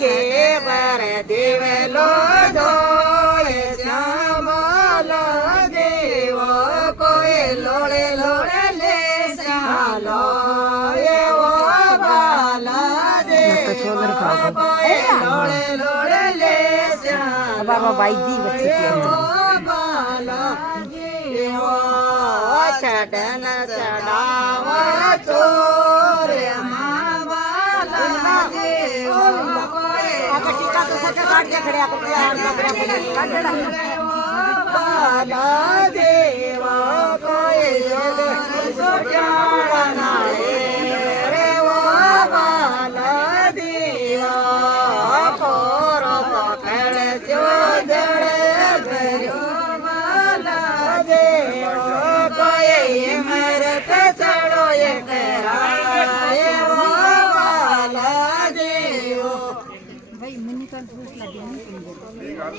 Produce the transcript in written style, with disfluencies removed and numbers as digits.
के बर देवलो जोड़े श्यामल देव कोई लोड़े लोड़े ले श्यालो ये वो बाला देव कोई लोड़े लोड़े ले श्यालो बाबा भाई जी बच्चे बाला देव चढ़न चढ़ावा चोर बाला देव कोई रे वो बाला देव पोर पकड़ जो जड़ बाला देव कोई मरत चढ़ो ये कराए वो बाला देव भाई मनी का भूख लगी।